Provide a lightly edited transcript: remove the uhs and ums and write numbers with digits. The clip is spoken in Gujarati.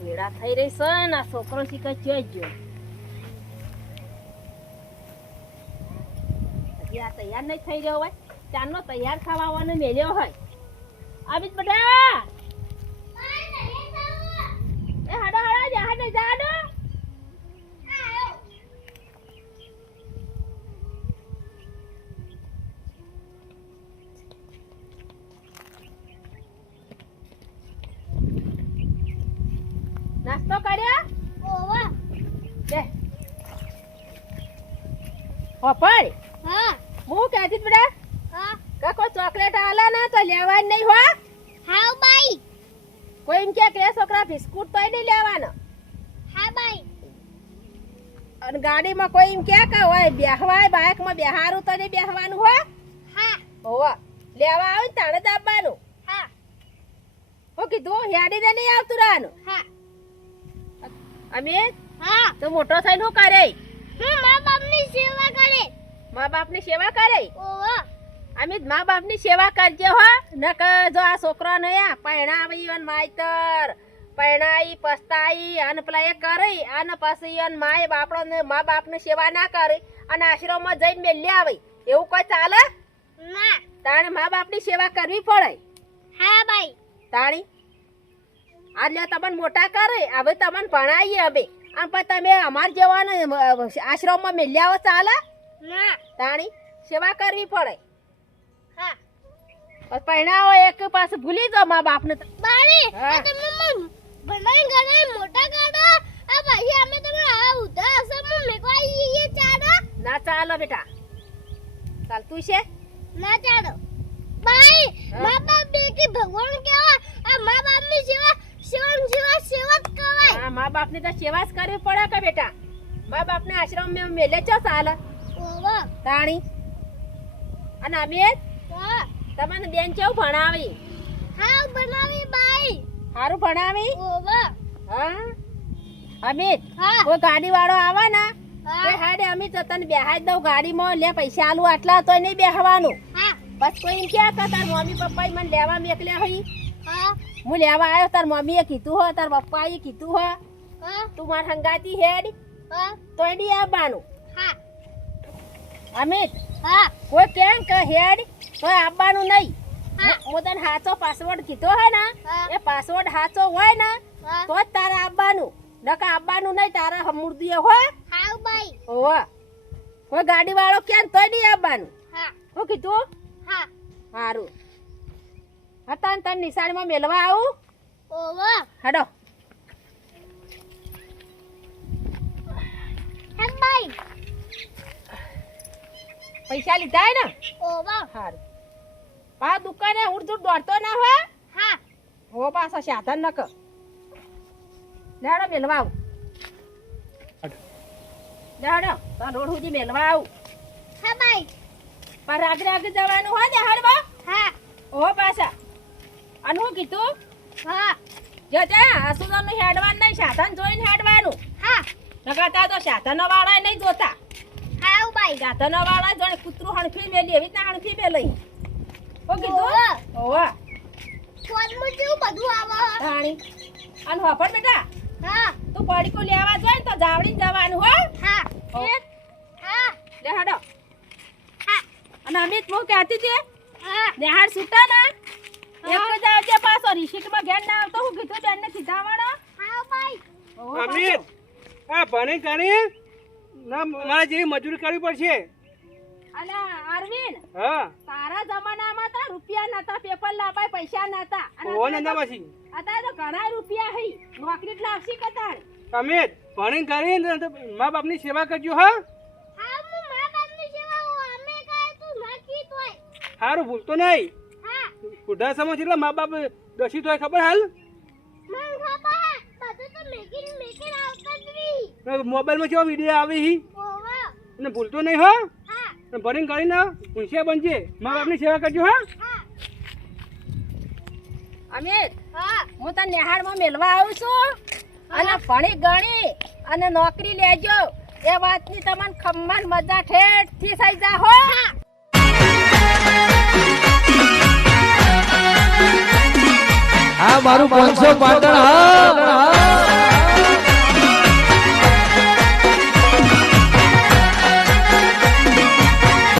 વેડા થઈ રહી છે ને આ છોકરો શીખે જોઈજો હજી આ તૈયાર નહીં થઈ રહ્યો હોય ચારનો તૈયાર થવા આવવાનો મેલ્યો હોય આવીજ બધા એ હાડો હાડો જહાજ ને જાડો નાસ્તો કર્યો ઓવા લે હોપડ હા હું કહેતી બેટા હા કાકો ચોકલેટ આલે ના તો લેવા નહીં હો હા બાઈ કોઈ એમ કે છોકરા બિસ્કુટ તોય નહીં લેવાનો હા બાઈ અને ગાડીમાં કોઈ એમ કે હોય બેહવાય બાઇકમાં બેહારું તો નહીં બેહવાનું હો હા હોવા લેવા આવે તાણે જ આપવાનું હા હો કીધું હેડીને નહીં આવતું રહેવાનું હા અમે હા તો મોટો થઈને શું કરે હું મા બાપની સેવા કરે મા બાપની સેવા કરે ઓવા અમે મા બાપની સેવા કરજે હો નક જો આ છોકરો નયા પૈણાવી ઈવન માઈતર પૈણાઈ પસ્તાઈ અને પેલા એ કરી અને પછી ઈવન માય બાપડો મા બાપની સેવા ના કરે અને આશ્રમમાં જઈને મેલી આવે એવું કોઈ ચાલે ના તાણે મા બાપની સેવા કરવી પડે હા બાઈ તાણી આજે તમને મોટા કરે હવે તમને ભણાવીએ હવે અને પછી તમે અમાર જેવાને આશ્રમમાં મેલી આવો ચાલે ના તાણી સેવા કરવી પડે હા બસ પહેણાવો એક પાસે ભૂલી જાઓ મા બાપને બાઈ હા. આ તમે મને ભણાઈ ગણાઈ મોટા કાઢો આ ભાઈ અમે તમે આ ઉધા આશ્રમમાં મેકવા આવીએ ચાડો ના ચાલો બેટા ચાલતું છે ના ચાડો બાઈ હા. મા બાપ બેટી ભગવાન કેવા આ મા બાપની સેવા સેવા સેવા જ કરાય હા મા બાપની તો સેવા જ કરવી પડે કે બેટા મા બાપને આશ્રમમાં મેલે છો ચાલે ઓવા તાણી અને અમે હા તમને બેન કેવું ભણાવી હા બનાવી બાઈ સારું ભણાવી ઓવા હા અમિત હા કોઈ ગાડી વાળો આવે ને હા કે હાડે અમિત તને બેહાઈ દઉં ગાડીમાં લે પૈસા આલું આટલા તો નહીં બેહવાનું હા બસ કોઈ એમ ક્યાં તાર મમ્મી પપ્પા મને લેવા મેકલ્યા હોય હા હું લેવા આવ્યો તાર મમ્મીએ કીધું હો તાર પપ્પાએ કીધું હો હા તું માર હંગાતી હેડ હા તો એડી આવવાનું હા અમિત હા કોઈ કેમ કે હેડ તો આવવાનું નહીં હા. હું તને સાચો પાસવર્ડ કીધો હે ને હા. એ પાસવર્ડ સાચો હોય ને હા તો જ તારે આવવાનું નકા આવવાનું નહીં તારે હમુરદીએ હોય હા બાઈ હોવા કોઈ ગાડી વાળો ક્યાં તોય નહીં આવવાનું હા હું કીધું હા સારું હતા ને તને નિશાળમાં મેલવા આવું ઓવા હેડો હા બાઈ પૈસા લીધા હે ને ઓવા સારું પા દુકાને ઉડતું દોડતો ના હોય હા હો પાછા સાધન નક લેડો મેલવા આવું લેડો તાર રોડ સુધી મેલવા આવું હા બાઈ પણ રાત્રે આગળ જવાનું હોય ને હાડવા હા ઓ પાછા અને હું કીધું હા જો જા આસુદાનું હેડવાનું નહીં સાધન જોઈને હેડવાનું હા નકરતા તો સાધનો વાળા નહીં જોતા હા બાઈ સાધનો વાળા જોડે કૂતરું હણફી મેલી એવી રીતના હણફી મેલી ઓ કીધું ઓવા. ઓવા ફોનમાં જેવું બધું આવે રાણી અને હોફળ બેટા હા તું પડીકો લેવા જોઈ ને તો જાવડીને જવાનું હો હા હો. હા લે હડો હા અને અમિત હું કહેતી હતી હા નેહાડ છૂટા ને એક જ આવજે પાછો રિસીટમાં ઘેર ના આવતો હું કીધું બેન ને કીધા વાળો હા બાઈ અમિત આ ભણી ગણી ના મારે જેવી મજૂરી કરવી પડશે અલા અરવિંદ હા તારા જમાનામાં તો રૂપિયા નતા પેપર લાપાય પૈસા નતા અને ઓન ના પછી અત્યારે તો ઘણા રૂપિયા હઈ નોકરી જ લાવશી કતાળ અમિત ભણી ગણી મા બાપની સેવા કરજો હા હા હું મા બાપની સેવા અમે કહે તું નાખી તોય સારું ભૂલતો નહીં હા બુઢા સમજ એટલે મા બાપ દસી તો ખબર હાલ મન ખબર બધું તો મેકિંગ આવતા જ રહી મોબાઈલમાં કેવો વિડીયો આવે હી ઓવા અને ભૂલતો નહીં હા હા ભણી ગણીને હોશિયાર બનજે મા બાપની સેવા કરજો હા હા અમિત હા હું તને નેહાડમાં મેલવા આવું છું અને ભણી ગણી અને નોકરી લેજો એ વાતની તમને ખમ્મન મજા ઠેઠથી થઈ જા હો આ મારું 500 પાટણ હા